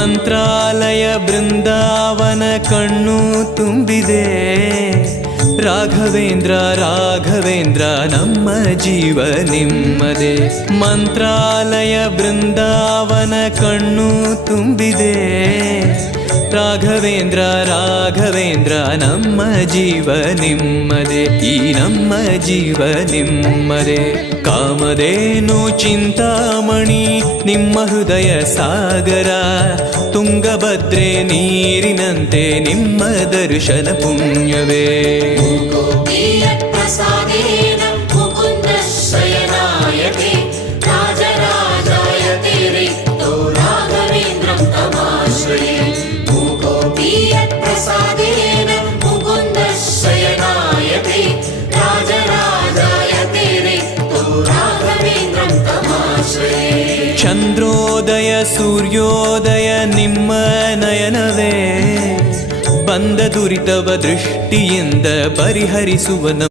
ಮಂತ್ರಾಲಯ ಬೃಂದಾವನ ಕಣ್ಣು ತುಂಬಿದೆ. ರಾಘವೇಂದ್ರ ರಾಘವೇಂದ್ರ ನಮ್ಮ ಜೀವ ನಿಮ್ಮದೇ. ಮಂತ್ರಾಲಯ ಬೃಂದಾವನ ಕಣ್ಣು ತುಂಬಿದೆ. ರಾಘವೇಂದ್ರ ರಾಘವೇಂದ್ರ ನಮ್ಮ ಜೀವ ನಿಮ್ಮದೇ. ಈ ನಮ್ಮ ಜೀವ ನಿಮ್ಮದೇ. ಕಾಮಧೇನು ಚಿಂತಾಮಣಿ ನಿಮ್ಮ ಹೃದಯ ಸಾಗರ. ತುಂಗಭದ್ರೆ ನೀರಿನಂತೆ ನಿಮ್ಮ ದರ್ಶನ ಪುಣ್ಯವೇ. ಚಂದ್ರೋದಯ ಸೂರ್ಯೋದಯ ನಿಮ್ಮ ನಯನವೇ. ಬಂದ ದುರಿತವ ದೃಷ್ಟಿಯಿಂದ ಪರಿಹರಿಸುವ